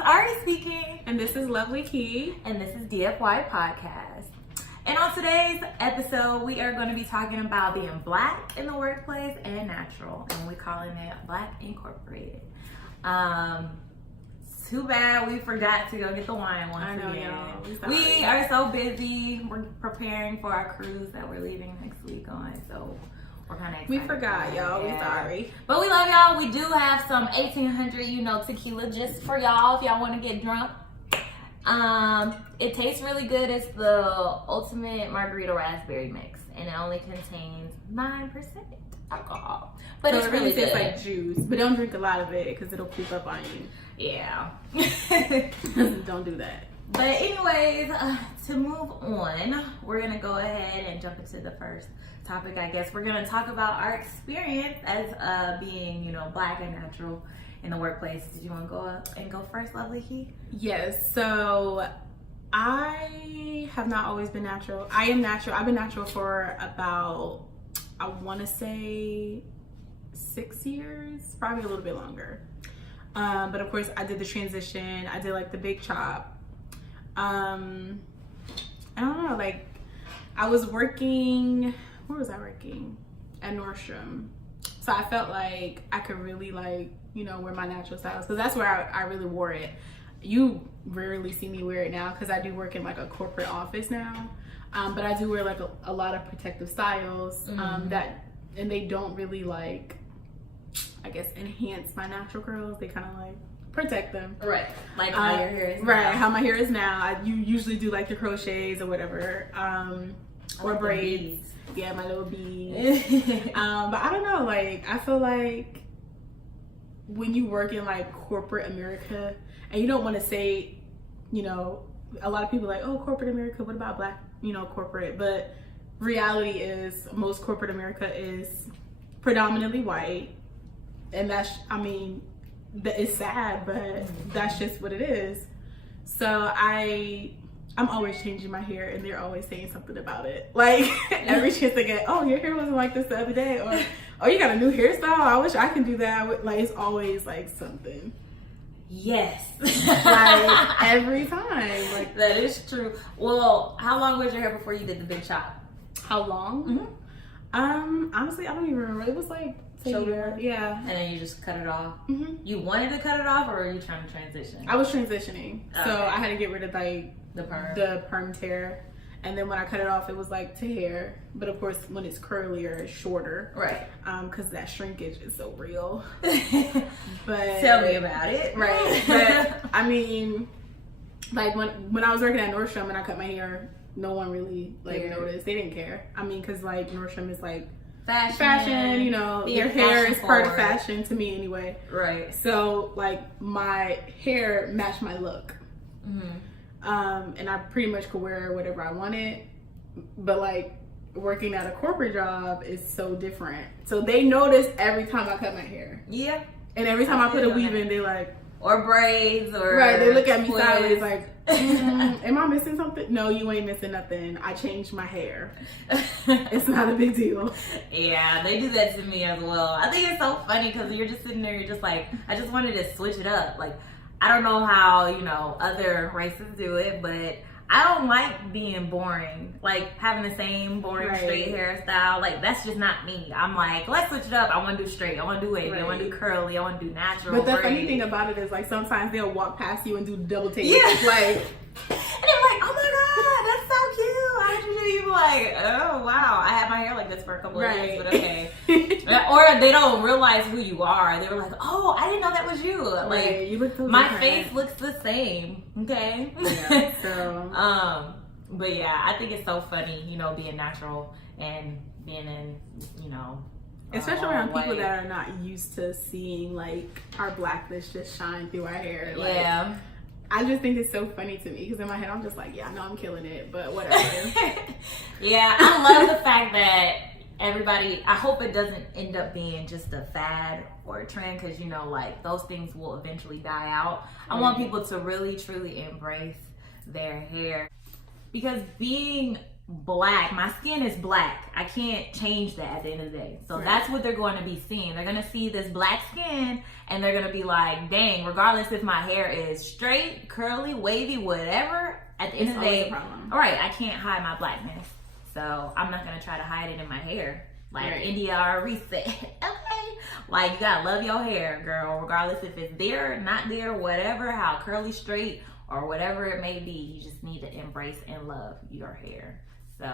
is Ary speaking. And this is Lovelyki. And this is DFY Podcast. And on today's episode, we are going to be talking about being Black in the workplace and natural. And we're calling it Black Incorporated. Too bad we forgot to go get the wine once again. Y'all. We are so busy. We're preparing for our cruise that we're leaving next week on. So we're kind of excited. We forgot, y'all. We sorry. But we love y'all. We do have some 1800, tequila just for y'all if y'all want to get drunk. It tastes really good. It's the ultimate margarita raspberry mix, and it only contains 9% alcohol. But so it's it really tastes good. like juice. But don't drink a lot of it because it'll creep up on you. Yeah. Don't do that. But anyways, to move on, we're going to go ahead and jump into the first topic, I guess. We're going to talk about our experience as being, Black and natural in the workplace. Did you want to go up and go first, Lovelyki? Yes. So I have not always been natural. I am natural. I've been natural for about, I want to say 6 years, probably a little bit longer. But of course I did the transition. I did like the big chop. I don't know, like I was working, where was I working? At Nordstrom. So I felt like I could really wear my natural styles because that's where I really wore it. You rarely see me wear it now because I do work in like a corporate office now. But I do wear like a lot of protective styles and they don't really enhance my natural curls. They kind of protect them. Right. Like how your hair is now. Right, how my hair is now. You usually do like the crochets or whatever. Or braids. Yeah, my little beads. But I don't know, I feel like when you work in corporate America and you don't want to say, a lot of people are like, oh, corporate America, what about Black, corporate? But reality is most corporate America is predominantly white. And it's sad, but that's just what it is. So I'm always changing my hair and they're always saying something about it. Every chance they get, oh, your hair wasn't like this the other day, or oh, you got a new hairstyle, I wish I can do that. It's always something. Yes. Every time. That is true. Well, how long was your hair before you did the big chop? How long? Honestly, I don't even remember. It was shoulder. Yeah. And then you just cut it off. You wanted to cut it off, or were you trying to transition? I was transitioning, so Okay. I had to get rid of the perm tear, and then when I cut it off, it was to hair. But of course, when it's curlier, it's shorter, right? Because that shrinkage is so real. But tell me about it, right? But when I was working at Nordstrom and I cut my hair, no one really noticed. They didn't care. Because Nordstrom is fashion, your hair is part of fashion to me anyway. Right. So my hair matched my look. And I pretty much could wear whatever I wanted. But working at a corporate job is so different. So they notice every time I cut my hair. Yeah. And every time I put a weave in, they or braids or right, they look at me sideways am I missing something? No, you ain't missing nothing. I changed my hair. It's not a big deal. Yeah, they do that to me as well. I think it's so funny because you're just sitting there, you're just I just wanted to switch it up. I don't know how, other races do it, but I don't like being boring. Having the same boring straight hairstyle. That's just not me. I'm let's switch it up. I want to do straight. I want to do wavy. I want to do curly. I want to do natural. But the funny thing about it is sometimes they'll walk past you and do double take. Yeah. And they're oh my God, that's so cute. How did you do? You're oh wow, I had my hair like this for a couple of years, but okay. Or they don't realize who you are. They were oh, I didn't know that was you. You look so my different. face looks the same. Okay. Yeah, so but yeah, I think it's so funny, being natural and being in, especially around people that are not used to seeing our blackness just shine through our hair. Yeah. I just think it's so funny to me because in my head I'm just yeah, I know I'm killing it, but whatever. Yeah, I love the fact that everybody, I hope it doesn't end up being just a fad or a trend because those things will eventually die out. I want people to really truly embrace their hair because being black. My skin is black. I can't change that at the end of the day. So that's what they're going to be seeing. They're going to see this black skin and they're going to be like, dang, regardless if my hair is straight, curly, wavy, whatever, at the end of the day, all right, I can't hide my blackness. So I'm not going to try to hide it in my hair. Like India already said, okay? Like, you got to love your hair, girl, regardless if it's there, not there, whatever, how curly, straight, or whatever it may be. You just need to embrace and love your hair. So,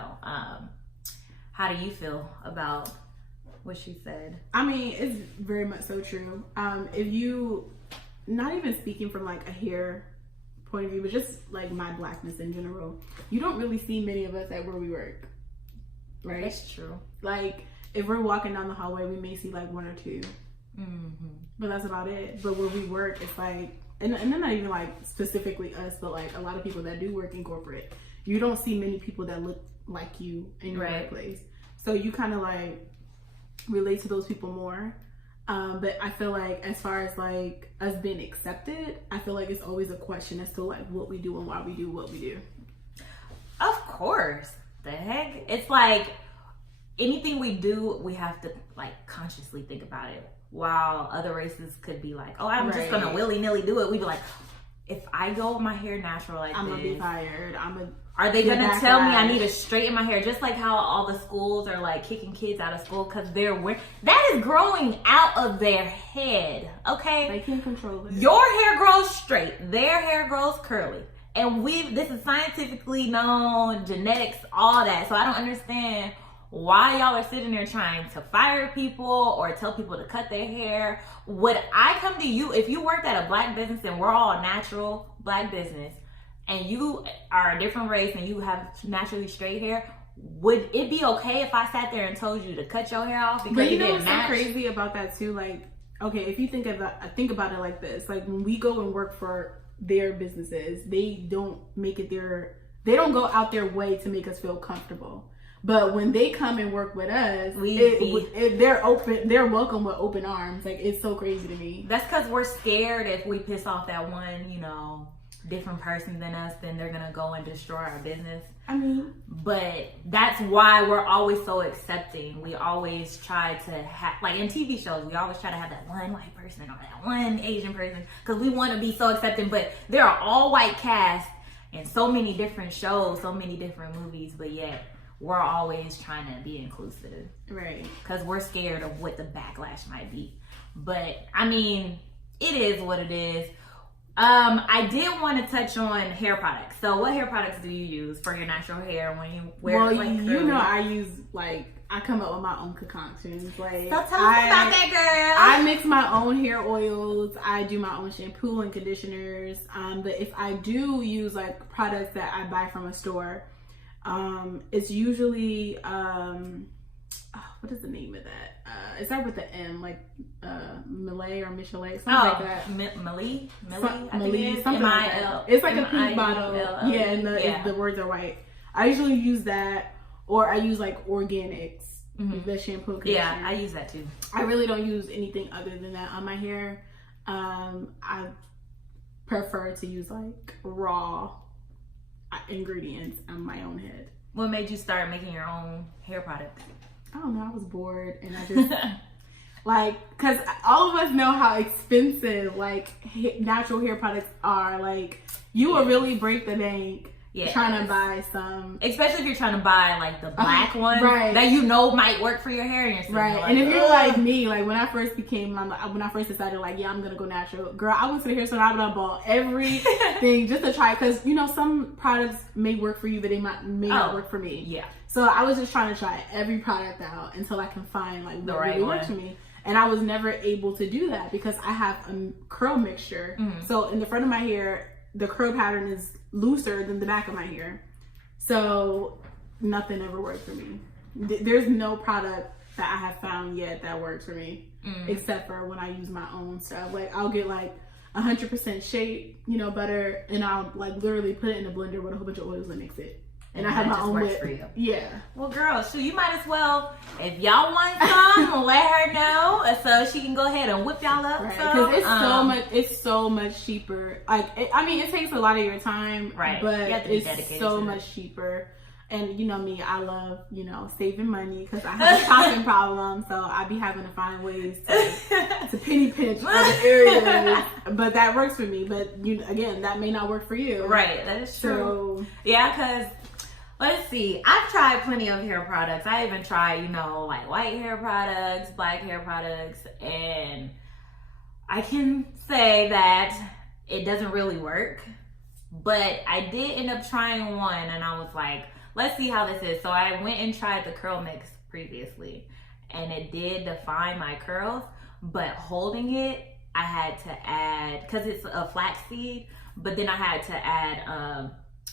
how do you feel about what she said? I mean, it's very much so true. If you, not even speaking from like a hair point of view, but just like my blackness in general, you don't really see many of us at where we work, right? That's true. Like, if we're walking down the hallway, we may see like one or two, but that's about it. But where we work, it's like, and they're not even like specifically us, but like a lot of people that do work in corporate, you don't see many people that look like you in your workplace. So you kind of like relate to those people more. But I feel like as far as like us being accepted, I feel like it's always a question as to like what we do and why we do what we do. Of course. The heck? It's like anything we do, we have to like consciously think about it. While other races could be like, oh, I'm just gonna willy-nilly do it. We'd be like, if I go with my hair natural like I'm this, gonna be fired. are they gonna tell me I need to straighten my hair? Just like how all the schools are like kicking kids out of school because they're wearing, that is growing out of their head. Okay, they can't control it. Your hair grows straight, their hair grows curly, and this is scientifically known, genetics, all that. So I don't understand why y'all are sitting there trying to fire people or tell people to cut their hair. Would I come to you if you worked at a black business and we're all natural black business and you are a different race and you have naturally straight hair, would it be okay if I sat there and told you to cut your hair off because it didn't match? What's so crazy about that too? Like, okay, if you think about it like this, like when we go and work for their businesses, they don't go out their way to make us feel comfortable. But when they come and work with us, they're welcome with open arms. Like, it's so crazy to me. That's because we're scared if we piss off that one, different person than us, then they're gonna go and destroy our business. I mean, but that's why we're always so accepting. We always try to have, like in TV shows, we always try to have that one white person or that one Asian person because we want to be so accepting. But there are all white casts in so many different shows, so many different movies, but yet we're always trying to be inclusive. Right. Because we're scared of what the backlash might be. But, I mean, it is what it is. I did want to touch on hair products. So, what hair products do you use for your natural hair when you wear Well, like I use, like, I come up with my own concoctions. Like, so tell us about that, girl. I mix my own hair oils. I do my own shampoo and conditioners. But if I do use, like, products that I buy from a store, it's usually what is the name of that? It starts with the M, like Malay or Michelet, something like that. Malay, something like that. It's like a pink bottle. Yeah, and the words are white. I usually use that, or I use like organics, the shampoo conditioner. Yeah, I use that too. I really don't use anything other than that on my hair. I prefer to use like raw ingredients on my own head. What made you start making your own hair products? I don't know. I was bored and I just because all of us know how expensive like natural hair products are. Like you will really break the bank trying to buy some, especially if you're trying to buy like the black one that might work for your hair and your right. And if you're like me, like when I first decided like I'm gonna go natural, girl, I went to the hair salon and I bought everything just to try because some products may work for you but they may not work for me. Yeah. So I was just trying to try every product out until I can find like what really works for me. And I was never able to do that because I have a curl mixture. So in the front of my hair, the curl pattern is looser than the back of my hair. So nothing ever worked for me. There's no product that I have found yet that works for me, except for when I use my own stuff. Like I'll get like 100% shea, butter, and I'll like literally put it in a blender with a whole bunch of oils and mix it. And I have my own whip. For you. Yeah. Well, girl, so you might as well, if y'all want some, let her know so she can go ahead and whip y'all up. Right. Because it's so much cheaper. Like, it takes a lot of your time. Right. But it's so much cheaper. And you know me, I love, saving money because I have a shopping problem. So I be having to find ways to penny pinch other areas. But that works for me. But again, that may not work for you. Right, that is true. Yeah, because let's see, I've tried plenty of hair products. I even tried, like white hair products, black hair products, and I can say that it doesn't really work. But I did end up trying one, and I was like, let's see how this is. So I went and tried the curl mix previously, and it did define my curls, but holding it, I had to add, because it's a flaxseed, but then I had to add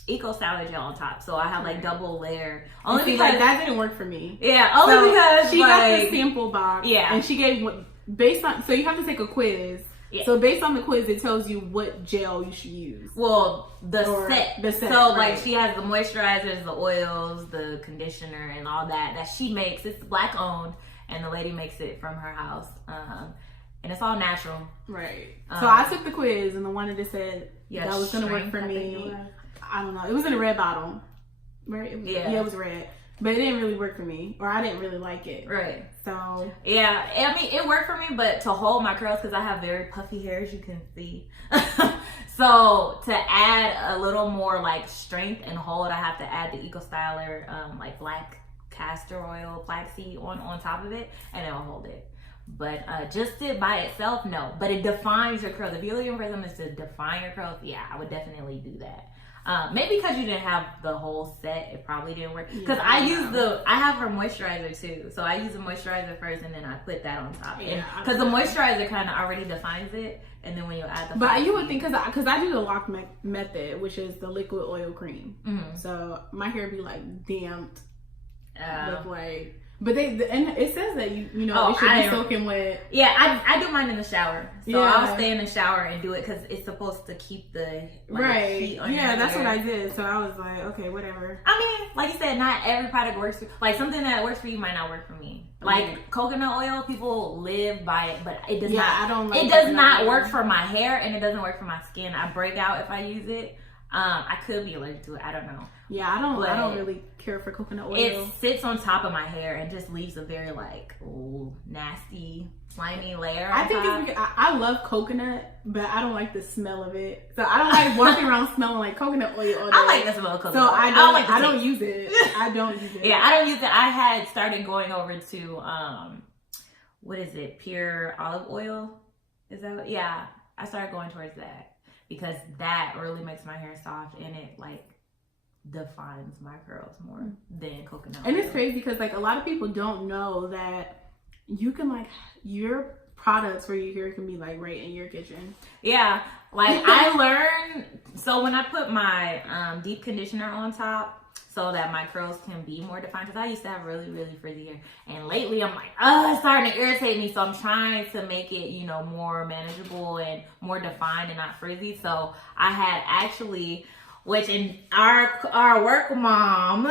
eco styler gel on top. So I have like double layer. Only because that didn't work for me. Yeah, only because she got the sample box. Yeah. And she gave based on, so you have to take a quiz. Yeah. So based on the quiz, it tells you what gel you should use. Well, the set. So right. like she has the moisturizers, the oils, the conditioner, and all that she makes. It's black owned, and the lady makes it from her house, and it's all natural. Right. So I took the quiz, and the one that said that was gonna work for me. I don't know. It was in a red bottle, right? It was red. But it didn't really work for me, or I didn't really like it. Right. So. Yeah, I mean, it worked for me, but to hold my curls, because I have very puffy hair, as you can see. So to add a little more like strength and hold, I have to add the Eco Styler, like black castor oil, flaxseed on top of it, and it'll hold it. But just it by itself, no. But it defines your curls. If you're looking for something to define your curls, yeah, I would definitely do that. Maybe because you didn't have the whole set, it probably didn't work. Because I have her moisturizer too. So I use the moisturizer first, and then I put that on top. Yeah. Because the moisturizer kind of already defines it, and then when you add the. But you would think, because I do the lock method, which is the liquid oil cream. Mm-hmm. So my hair be like damped, look like. But and it says that it should be soaking wet. Yeah, I do mine in the shower. So I'll stay in the shower and do it because it's supposed to keep the heat on your hair. That's what I did. So I was like, okay, whatever. I mean, like you said, not every product works for, like something that works for you might not work for me. Like coconut oil, people live by it, but it does not. I don't like it does not work for my hair, and it doesn't work for my skin. I break out if I use it. I could be allergic to it. I don't know. Yeah, I don't really care for coconut oil. It sits on top of my hair and just leaves a very nasty, slimy layer. I think it's because I love coconut, but I don't like the smell of it. So I don't like walking around smelling like coconut oil all day. I like the smell of coconut oil. So I don't use it. I don't use it. Yeah, I don't use it. I had started going over to what is it? Pure olive oil? Is that what? Yeah, I started going towards that. Because that really makes my hair soft, and it defines my curls more than coconut oil. And it's crazy because a lot of people don't know that you can your products for your hair can be right in your kitchen. Yeah, I learned. So when I put my deep conditioner on top, so that my curls can be more defined, because I used to have really, really frizzy hair, and lately I'm like, it's starting to irritate me. So I'm trying to make it, more manageable and more defined and not frizzy. So I had actually, which in our work mom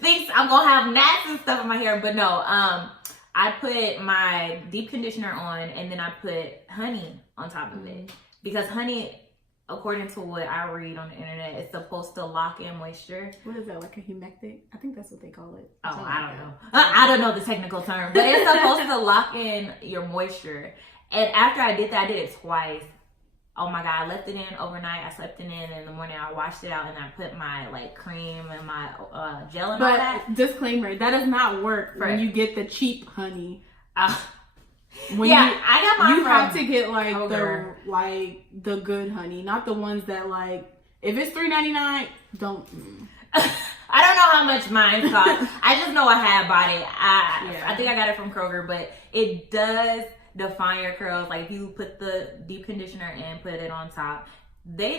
thinks I'm gonna have gnats and stuff in my hair, but no. I put my deep conditioner on, and then I put honey on top of it, because honey, according to what I read on the internet, it's supposed to lock in moisture. What is that, like a humectant? I think that's what they call it. Oh, I don't know. I don't know the technical term, but it's supposed to lock in your moisture. And after I did that, I did it twice. Oh my God, I left it in overnight. I slept it in the morning. I washed it out, and I put my cream and my gel and all that. Disclaimer, that does not work when you get the cheap honey. I got mine. You have to get the good honey, not the ones that if it's $3.99, don't. I don't know how much mine cost. I just know I had bought it. I think I got it from Kroger, but it does define your curls. Like if you put the deep conditioner and put it on top.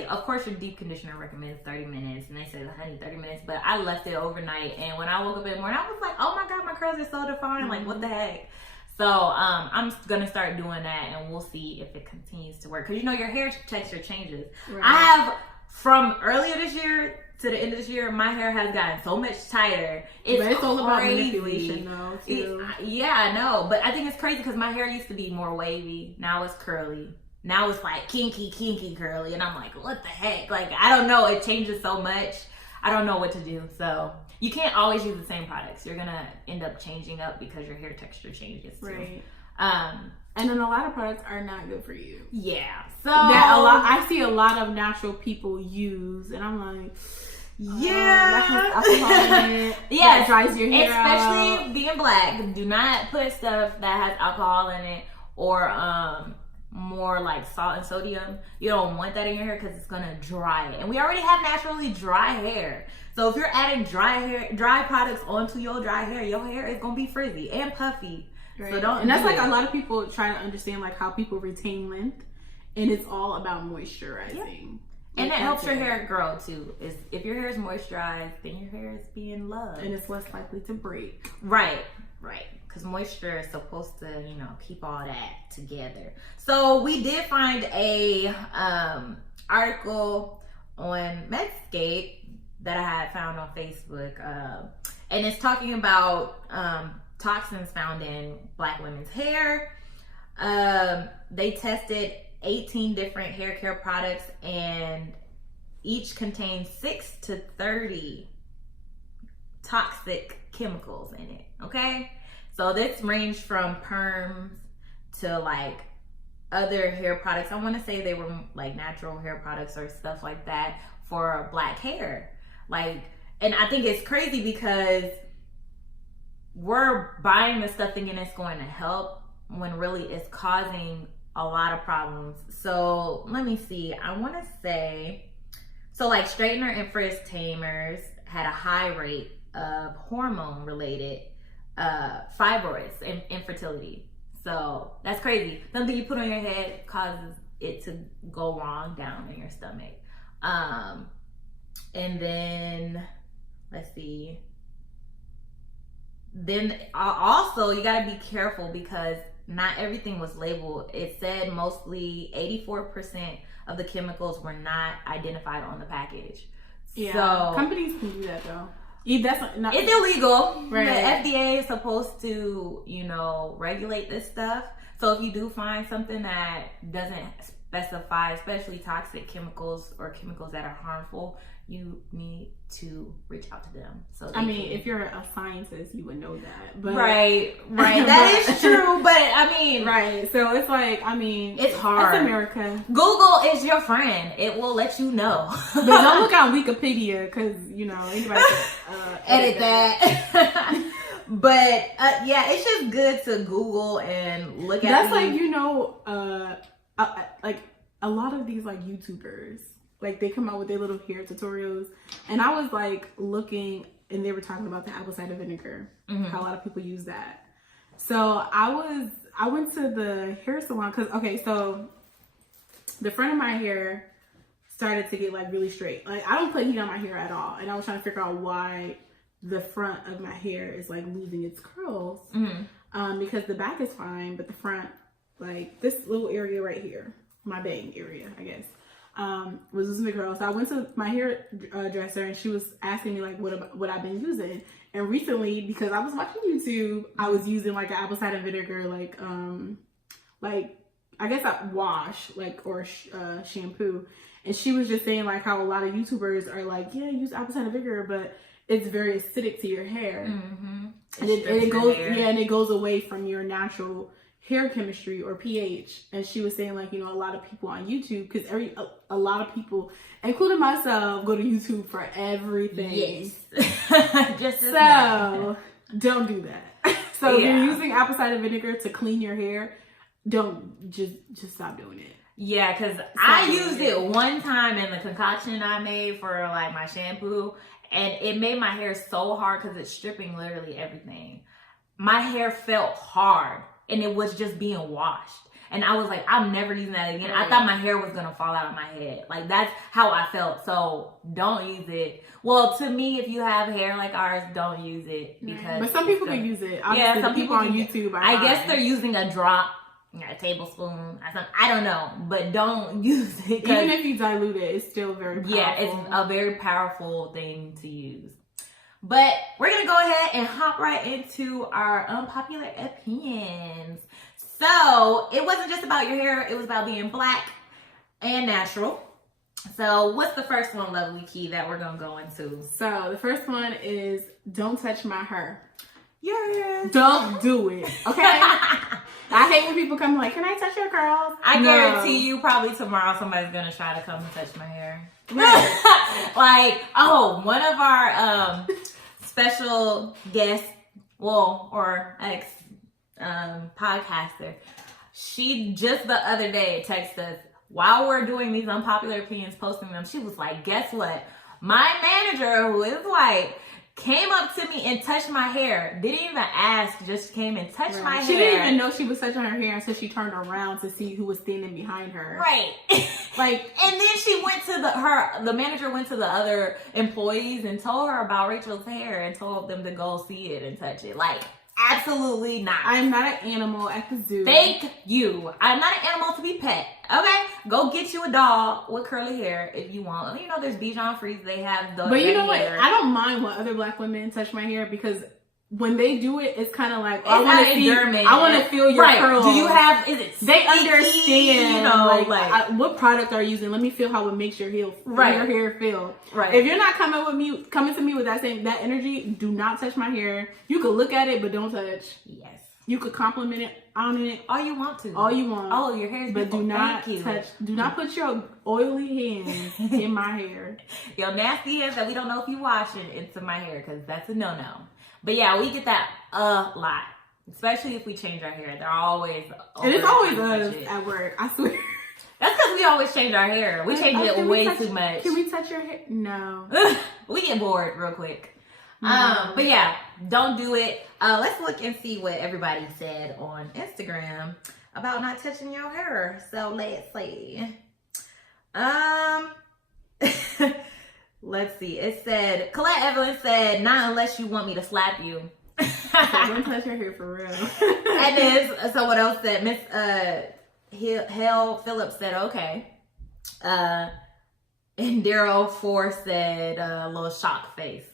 Of course, your deep conditioner recommends 30 minutes, and they say the honey 30 minutes, but I left it overnight, and when I woke up in the morning, I was like, oh my God, my curls are so defined. Like, what the heck? So I'm gonna start doing that, and we'll see if it continues to work. Because your hair texture changes. Right. I have, from earlier this year to the end of this year, my hair has gotten so much tighter. It's all about manipulation, though, too. Yeah, I know, but I think it's crazy because my hair used to be more wavy. Now it's curly. Now it's kinky curly, and I'm like, what the heck? I don't know. It changes so much. I don't know what to do. So you can't always use the same products. You're gonna end up changing up because your hair texture changes too. Right. And then a lot of products are not good for you. Yeah. So I see a lot of natural people use, and I'm like, that has alcohol in it. Yeah, that dries your hair especially out. being black. Do not put stuff that has alcohol in it or more like salt and sodium. You don't want that in your hair because it's gonna dry it. And we already have naturally dry hair. So if you're adding dry products onto your dry hair, your hair is gonna be frizzy and puffy. Right. So don't. And that's do like it. a lot of people try to understand like how people retain length, and it's all about moisturizing. Yep. And that helps your hair grow too. Is if your hair is moisturized, then your hair is being loved, and it's less likely to break. Right. Because moisture is supposed to, keep all that together. So we did find a article on Medscape that I had found on Facebook, and it's talking about toxins found in Black women's hair. They tested 18 different hair care products, and each contains 6 to 30 toxic chemicals in it. Okay, so this ranged from perms to like other hair products. I want to say they were like natural hair products or stuff like that for black hair. And I think it's crazy because we're buying the stuff thinking it's going to help when really it's causing a lot of problems. So let me see. I want to say, so like straightener and frizz tamers had a high rate of hormone related fibroids and infertility. So that's crazy. Something you put on your head causes it to go wrong down in your stomach. And then let's see. Then also you got to be careful because not everything was labeled. It said mostly 84% of the chemicals were not identified on the package. Yeah, so companies can do that though. That's not, it's illegal. Right. The FDA is supposed to, regulate this stuff. So if you do find something that doesn't specify, especially toxic chemicals or chemicals that are harmful, you need to reach out to them. So if you're a scientist, you would know that. But right. That is true. But right. So it's like, it's hard. It's America. Google is your friend. It will let you know. But don't look on Wikipedia because anybody can edit that. But it's just good to Google and look at. That's like a lot of these like YouTubers. Like they come out with their little hair tutorials, and I was like looking, and they were talking about the apple cider vinegar, how a lot of people use that. So I went to the hair salon so the front of my hair started to get like really straight. Like I don't put heat on my hair at all, and I was trying to figure out why the front of my hair is like losing its curls, because the back is fine, but the front, like this little area right here, my bang area, I guess. Was losing the curls. So I went to my hairdresser and she was asking me like what I've been using. And recently, because I was watching YouTube, I was using like an apple cider vinegar, I guess a wash, or shampoo. And she was just saying like how a lot of YouTubers are like, yeah, use apple cider vinegar, but it's very acidic to your hair. And it goes away from your natural hair chemistry or pH. And she was saying like, a lot of people on YouTube, because a lot of people, including myself, go to YouTube for everything. Yes. Don't do that. So if you're using apple cider vinegar to clean your hair, don't just stop doing it. Yeah, because I used it one time in the concoction I made for like my shampoo, and it made my hair so hard because it's stripping literally everything. My hair felt hard. And it was just being washed. And I was like, I'm never using that again. I thought my hair was going to fall out of my head. Like, that's how I felt. So, don't use it. Well, to me, if you have hair like ours, don't use it. But some people can use it. Obviously, yeah, some people on YouTube. I guess they're using a drop, a tablespoon, or something. I don't know. But don't use it. Even if you dilute it, it's still very powerful. Yeah, it's a very powerful thing to use. But we're going to go ahead and hop right into our unpopular opinions. So, it wasn't just about your hair. It was about being black and natural. So what's the first one, Lovely Key, that we're gonna go into? So the first one is don't touch my hair. Yeah. Don't do it. Okay. I hate when people come like, can I touch your curls? I guarantee you probably tomorrow somebody's gonna try to come and touch my hair. Right. Like, one of our special guests, or ex podcaster, she just the other day texted us while we're doing these unpopular opinions, posting them. She was like, guess what? My manager, who is white, came up to me and touched my hair. Didn't even ask, just came and touched my hair. She didn't even know she was touching her hair until she turned around to see who was standing behind her. Right. Like, and then she went to the manager went to the other employees and told her about Rachel's hair and told them to go see it and touch it. Like, absolutely not. I'm not an animal at the zoo. Thank you. I'm not an animal to be pet. Okay? Go get you a dog with curly hair if you want. You know, there's Bichon Frise. They have the. But you know what? I don't mind when other black women touch my hair because when they do it, it's kind of like, I want to feel your curls. Do you have, is it they sticky? Understand, you know, like what product are you using? Let me feel how it makes your hair, your hair feel. Right. If you're not coming to me with that energy, do not touch my hair. You could look at it, but don't touch. Yes. You could compliment it on it. All you want to. All you want. Oh, your hair is beautiful. But do not touch. Do not put your oily hands in my hair. Your nasty hands that we don't know if you washing into my hair, because that's a no-no. But yeah, we get that a lot. Especially if we change our hair. They're always... And it's always us at work. I swear. That's because we always change our hair. We change it way too much. Can we touch your hair? No. We get bored real quick. But yeah, don't do it. Let's look and see what everybody said on Instagram about not touching your hair. So let's see. Let's see. It said, Colette Evelyn said, not unless you want me to slap you. So don't touch your hair for real. And then, so what else said? Miss Hale Phillips said, okay. And Daryl 4 said, a little shock face.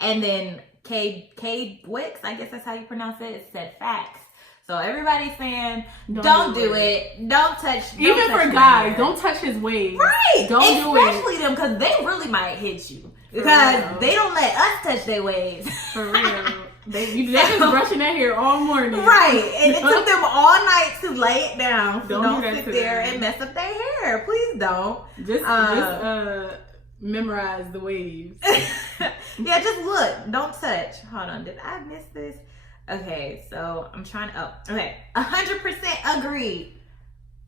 And then Cade Wicks, I guess that's how you pronounce it, said facts. So everybody's saying, don't do it. Don't touch. Even for guys, don't touch his waves. Right. Don't do it. Especially them, because they really might hit you. Because they don't let us touch their waves. For real. They just brushing their hair all morning. Right. And it took them all night to lay it down. So don't sit there and mess up their hair. Please don't. Just memorize the waves. Yeah, just look. Don't touch. Hold on. Did I miss this? Okay, so I'm trying to... Oh, okay. 100% agree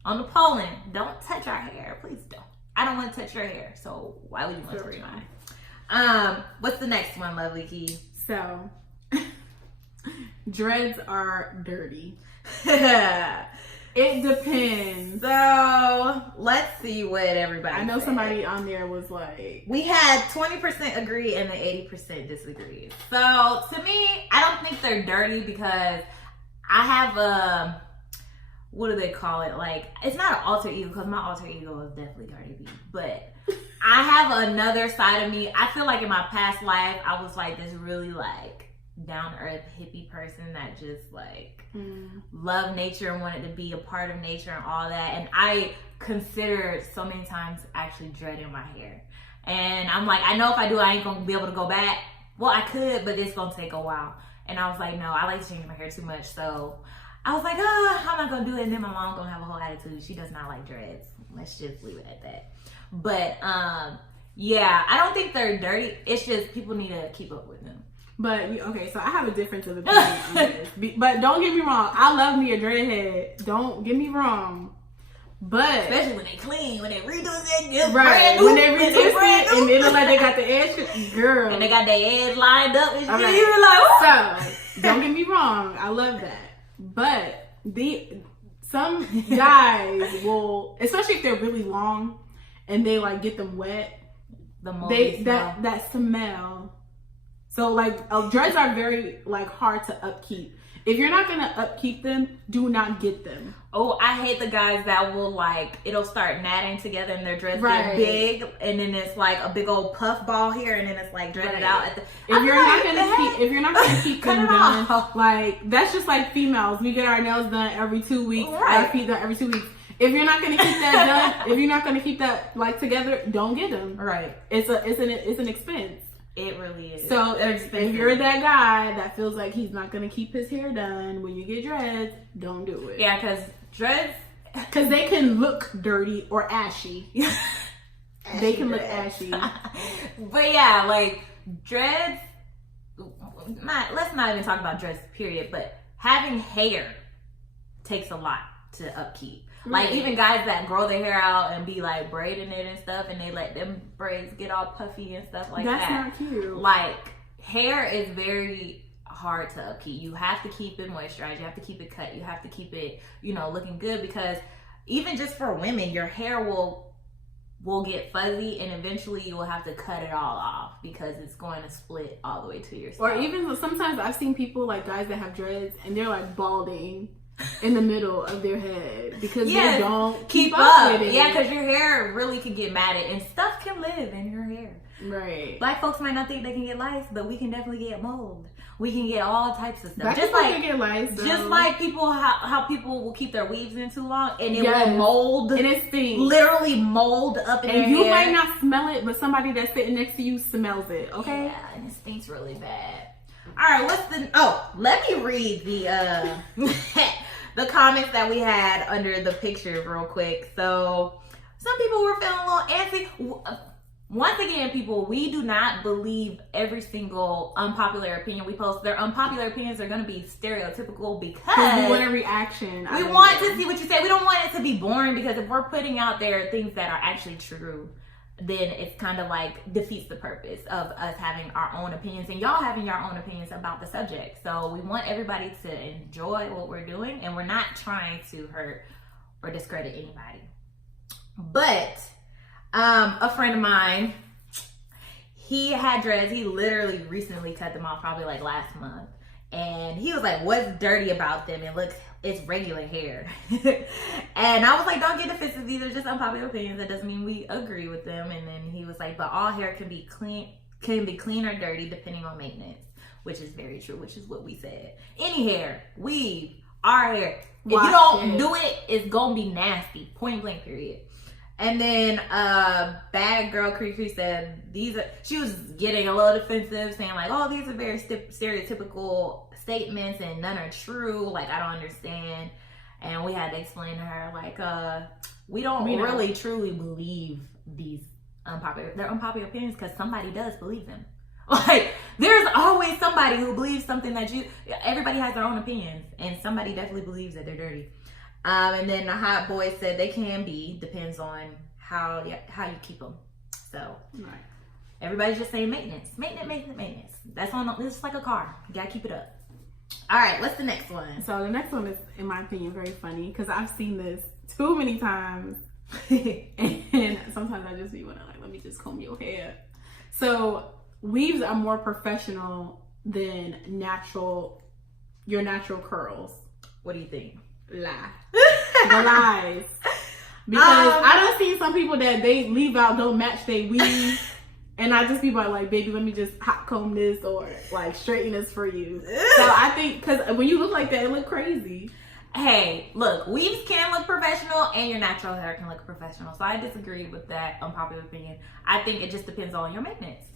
on the polling. Don't touch our hair. Please don't. I don't want to touch your hair. So why would you want to touch mine? What's the next one, Lovely Key? So, dreads are dirty. It depends. So let's see what everybody I know said. Somebody on there was like, we had 20% agree and then 80% disagree. So to me, I don't think they're dirty because I have a, what do they call it? Like, it's not an alter ego because my alter ego is definitely Cardi B, but I have another side of me. I feel like in my past life, I was like this really like down-to-earth hippie person that just like loved nature and wanted to be a part of nature and all that. And I considered so many times actually dreading my hair. And I'm like, I know if I do, I ain't gonna be able to go back. Well, I could, but it's gonna take a while. And I was like, no, I like to change my hair too much. So I was like, I'm not gonna do it. And then my mom gonna have a whole attitude. She does not like dreads. Let's just leave it at that. But yeah, I don't think they're dirty. It's just people need to keep up with them. But okay, so I have a difference of opinion on this. But don't get me wrong, I love me a dreadhead. Don't get me wrong. But especially when they clean, when they redo it, right? When they retwist it and they look like they got the edge, girl, and they got their edge lined up and shit. Right. You're like, so don't get me wrong, I love that. But some guys will, especially if they're really long and they like get them wet, that smell. So like dreads are very like hard to upkeep. If you're not gonna upkeep them, do not get them. Oh, I hate the guys that will like, it'll start matting together and their dreads get big, and then it's like a big old puff ball here, and then it's like dreaded out at the. If you're not gonna keep them done, like that's just like females. We get our nails done every 2 weeks, our feet done every 2 weeks. If you're not gonna keep that done, if you're not gonna keep that like together, don't get them. Right. It's an expense. It really is. So if you're that guy that feels like he's not gonna keep his hair done when you get dreads, don't do it. Yeah, because dreads, because they can look dirty or ashy. They can look ashy. But yeah, like dreads. Let's not even talk about dreads, period. But having hair takes a lot to upkeep. Like even guys that grow their hair out and be like braiding it and stuff, and they let them braids get all puffy and stuff like that. That's not cute. Like hair is very hard to upkeep. You have to keep it moisturized. You have to keep it cut. You have to keep it, looking good, because even just for women, your hair will get fuzzy, and eventually you will have to cut it all off because it's going to split all the way to your scalp. Or even sometimes I've seen people like guys that have dreads and they're like balding in the middle of their head because they don't keep up with it. Yeah, because your hair really can get matted, and stuff can live in your hair. Right. Black folks might not think they can get lice, but we can definitely get mold. We can get all types of stuff. Black Just people like can get lice, just like people, how people will keep their weaves in too long and it will mold, and it stinks. Literally mold up in their hair. And you might not smell it, but somebody that's sitting next to you smells it. Okay. Yeah, and it stinks really bad. All right, let me read the the comments that we had under the picture real quick. So some people were feeling a little antsy. Once again, people, we do not believe every single unpopular opinion we post. Their unpopular opinions are going to be stereotypical because we want a reaction. We want to see what you say. We don't want it to be boring, because if we're putting out there things that are actually true, then it's kind of like defeats the purpose of us having our own opinions and y'all having your own opinions about the subject. So we want everybody to enjoy what we're doing, and we're not trying to hurt or discredit anybody. But a friend of mine, he had dreads. He literally recently cut them off, probably like last month. And he was like, what's dirty about them? And look, it's regular hair. And I was like, don't get defensive. These are just unpopular opinions. That doesn't mean we agree with them. And then he was like, but all hair can be clean or dirty depending on maintenance, which is very true, which is what we said. Any hair, weave, our hair, if you don't do it, it's gonna be nasty. Point blank, period. And then Bad Girl Cree said she was getting a little defensive, saying like, oh, these are very stereotypical statements and none are true. Like, I don't understand. And we had to explain to her, like, we don't really truly believe these unpopular opinions, because somebody does believe them. Like, there's always somebody who believes something that everybody has their own opinions, and somebody definitely believes that they're dirty. And then the hot boy said they can be, depends on how you keep them. So everybody's just saying maintenance. That's it's like a car. You gotta keep it up. All right, what's the next one? So the next one is, in my opinion, very funny, because I've seen this too many times. And sometimes I just be wanting, like, let me just comb your hair. So weaves are more professional than your natural curls. What do you think? Lie. The lies. Because I done seen some people that they leave out, don't match they weave. And I just be like, baby, let me just hot comb this or like straighten this for you. So I think, because when you look like that, it look crazy. Hey, look, weaves can look professional and your natural hair can look professional. So I disagree with that unpopular opinion. I think it just depends on your maintenance.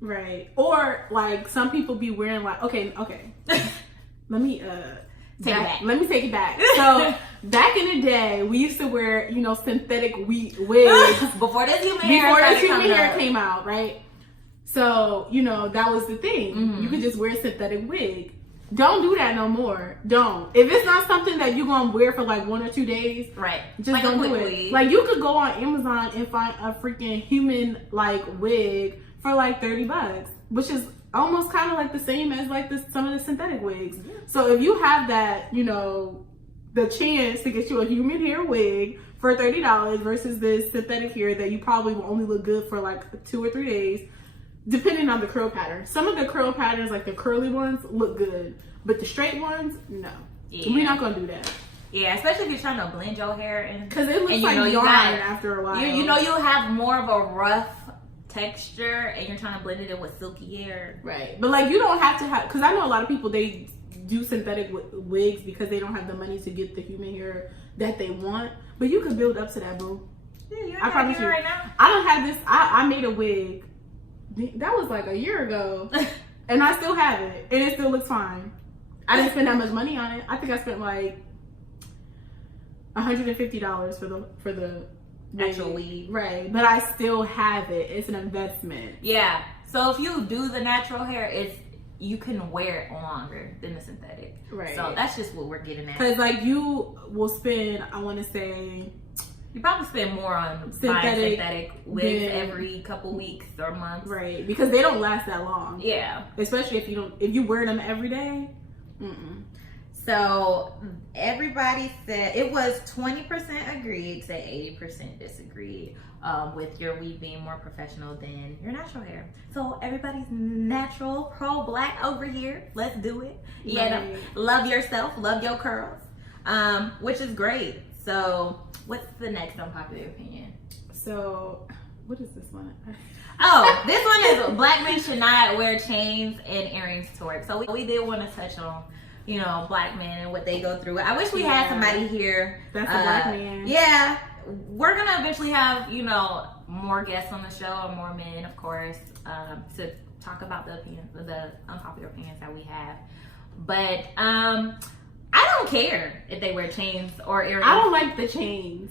Right. Or like some people be wearing like, okay. Let me let me take it back. So back in the day, we used to wear, synthetic wigs before this human hair came out, right? So, that was the thing. Mm-hmm. You could just wear a synthetic wig. Don't do that no more. Don't. If it's not something that you're gonna wear for like 1 or 2 days, right? Just like don't do it. Wig. Like, you could go on Amazon and find a freaking human like wig for like $30, which is almost kind of like the same as like some of the synthetic wigs. Yeah. So if you have that, the chance to get you a human hair wig for $30 versus this synthetic hair that you probably will only look good for like 2 or 3 days, depending on the curl pattern. Some of the curl patterns, like the curly ones, look good, but the straight ones, no. Yeah. We're not gonna do that. Yeah, especially if you're trying to blend your hair, because it looks like yarn after a while. You'll have more of a rough texture, and you're trying to blend it in with silky hair, right? But like, you don't have to have, because I know a lot of people, they do synthetic wigs because they don't have the money to get the human hair that they want. But you could build up to that, boo. Yeah, you I promise you. right now. I don't have this. I made a wig. That was like a year ago, and I still have it, and it still looks fine. I didn't spend that much money on it. I think I spent like $150 for the actual weave. Right, but I still have it. It's an investment. Yeah. So if you do the natural hair, you can wear it longer than the synthetic. Right. So that's just what we're getting at. Because like you will spend, I want to say, you probably spend more on synthetic wigs every couple weeks or months. Right. Because they don't last that long. Yeah. Especially if you wear them every day. Mm-mm. So everybody said it was 20% agreed to 80% disagreed with your weave being more professional than your natural hair. So everybody's natural, pro-black over here. Let's do it. Yeah, Right. love yourself, love your curls, which is great. So what's the next unpopular opinion? So what is this one? Oh, this one is black men should not wear chains and earrings to work. So we did want to touch on, you know, black men and what they go through. I wish we had somebody here. That's a black man. Yeah. We're going to eventually have, you know, more guests on the show, or more men, of course, to talk about the unpopular opinions that we have. But I don't care if they wear chains or earrings. I don't like the chains.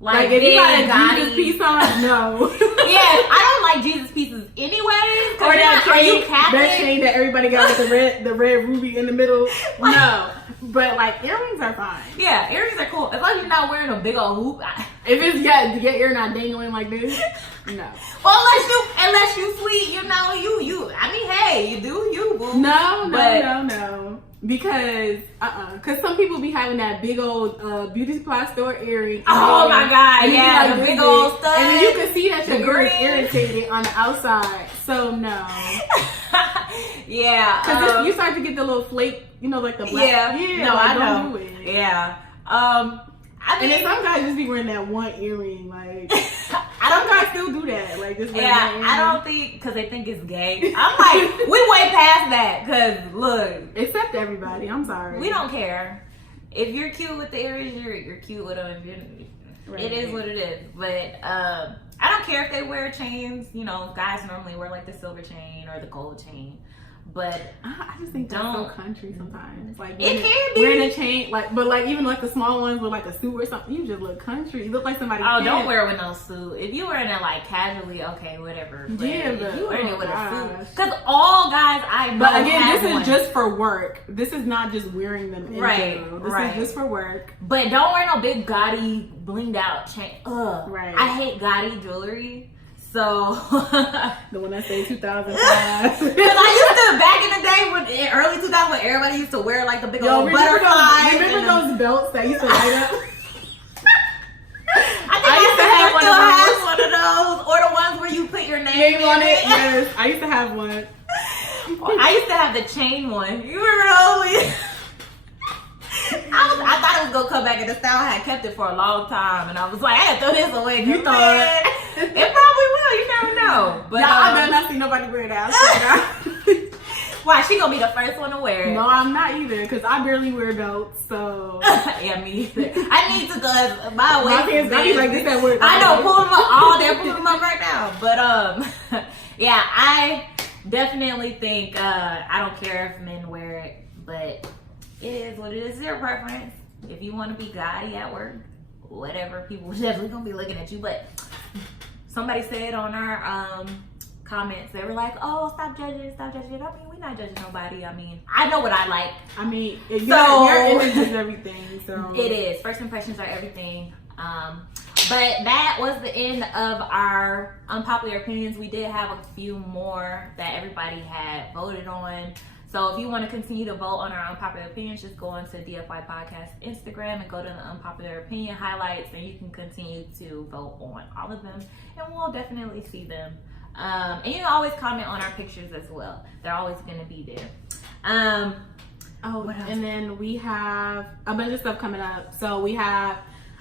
Like if you got a Gotti. Jesus piece on, no. Yeah, I don't like Jesus pieces anyways. Or that chain, Catholic? that chain that everybody got with the red ruby in the middle. No, but like earrings are fine. Yeah, earrings are cool as long as you're not wearing a big old hoop. If it's your ear not dangling like this, no. Well, unless you sweet, you know, you. I mean, hey, you do you, boo. No. Because because some people be having that big old beauty supply store earring. Oh my god, and yeah, like the big old stuff. And then you can see that your girl is irritated on the outside. So no. Yeah, because you start to get the little flake, you know, like the black. Yeah, no, like, I know. Don't do it. Yeah. I mean, and then some guys just be wearing that one earring, like some guys still do that, like just I don't think because they think it's gay. I'm like, we way past that because look, except everybody. I'm sorry, we don't care if you're cute with the earrings. You're cute with them. Right. It is what it is. But I don't care if they wear chains. You know, guys normally wear like the silver chain or the gold chain. But I just think that's so country sometimes. Like it can be wearing a chain, but even like the small ones with like a suit or something, you just look country. You look like somebody. Oh, don't wear it with no suit. If you're wearing it like casually, okay, whatever. But yeah, but if you're wearing it with a suit, because all guys I know. But again, this is just for work. This is not just wearing them in general. This is just for work. But don't wear no big gaudy blinged out chain. Ugh. Right. I hate gaudy jewelry. So the one that say 2005. Because I used to back in the day when early 2000 when everybody used to wear like the big old butterflies. Remember those belts that used to light up? I used to have one of those, or the ones where you put your name on it. Yes, I used to have one. I used to have the chain one. You remember those? I thought it was gonna come back in the style. I had kept it for a long time, and I was like, I had to throw this away. You thought it probably will. You never know. But I better not see nobody wear that. Why? She gonna be the first one to wear it? No, I'm not either, because I barely wear belts. So yeah, me either. I need to, cause my waist is like this at work. I know, pull them up all day, pull them up right now. But yeah, I definitely think I don't care if men wear it, but it is what it is. It's your preference. If you want to be gaudy at work, whatever, people definitely gonna be looking at you. But somebody said on our comments, they were like, "Oh, stop judging, stop judging." I mean, we're not judging nobody. I mean, I know what I like. I mean, your image is everything. So it is. First impressions are everything. But that was the end of our unpopular opinions. We did have a few more that everybody had voted on. So if you want to continue to vote on our unpopular opinions, just go onto DFY Podcast Instagram and go to the unpopular opinion highlights, and you can continue to vote on all of them, and we'll definitely see them. And you can always comment on our pictures as well. They're always going to be there. And then we have a bunch of stuff coming up. So we have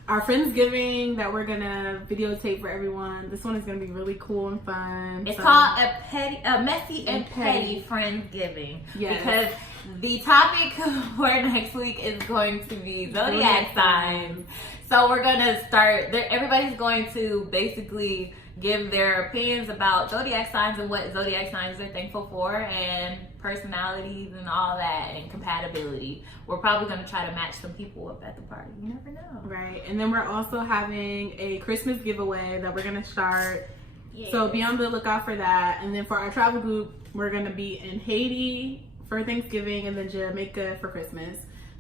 our Friendsgiving that we're gonna videotape for everyone. This one is gonna be really cool and fun. It's called a messy and petty Friendsgiving. Yes. Because the topic for next week is going to be zodiac signs. So we're gonna start. Everybody's going to basically give their opinions about zodiac signs and what zodiac signs they're thankful for, and personalities and all that, and compatibility. We're probably going to try to match some people up at the party. You never know. Right. And then we're also having a Christmas giveaway that we're going to start. Yes. So be on the lookout for that. And then for our travel group, we're going to be in Haiti for Thanksgiving and then Jamaica for Christmas.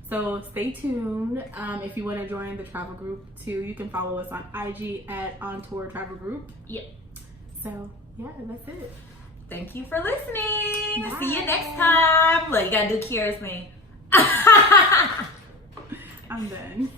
So stay tuned. If you want to join the travel group too, you can follow us on IG at On Tour Travel Group. Yep. So yeah, that's it. Thank you for listening. Bye. See you next time. Look, you gotta do Kiara's thing. I'm done.